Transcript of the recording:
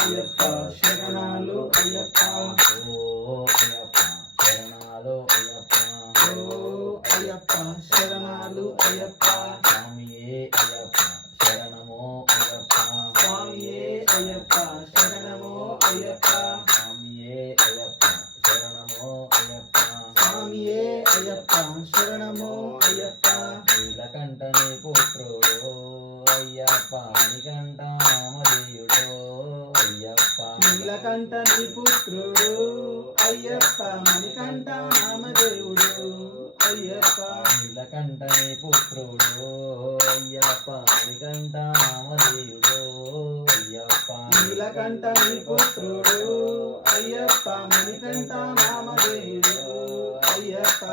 అయ్యప్ప శరణాలు అయ్యప్ప శరణాలు అయ్యప్ప అయ్యప్ప శరణాలు అయ్యప్ప స్వామియే అయ్యప్ప శరణమో అయ్యప్ప స్వామియే అయ్యప్ప శరణమో అయ్యప్ప స్వామియే అయ్యప్ప శరణమో అయ్యప్ప స్వామియే అయ్యప్ప శరణమో అయ్యప్ప నీలకంఠని పుత్రుడు అయ్యప్ప మణికంఠ నామధేయుడు అయ్యప్ప నీలకంఠని పుత్రుడు అయ్యప్ప మణికంఠ నామదేవుడు అయ్యప్ప నీలకంఠని పుత్రుడు అయ్యప్ప మణికంఠ నామధేయుడు అయ్యప్ప నీలకంఠని పుత్రుడు అయ్యప్ప మణికంఠ నామదేవుడు అయ్యప్ప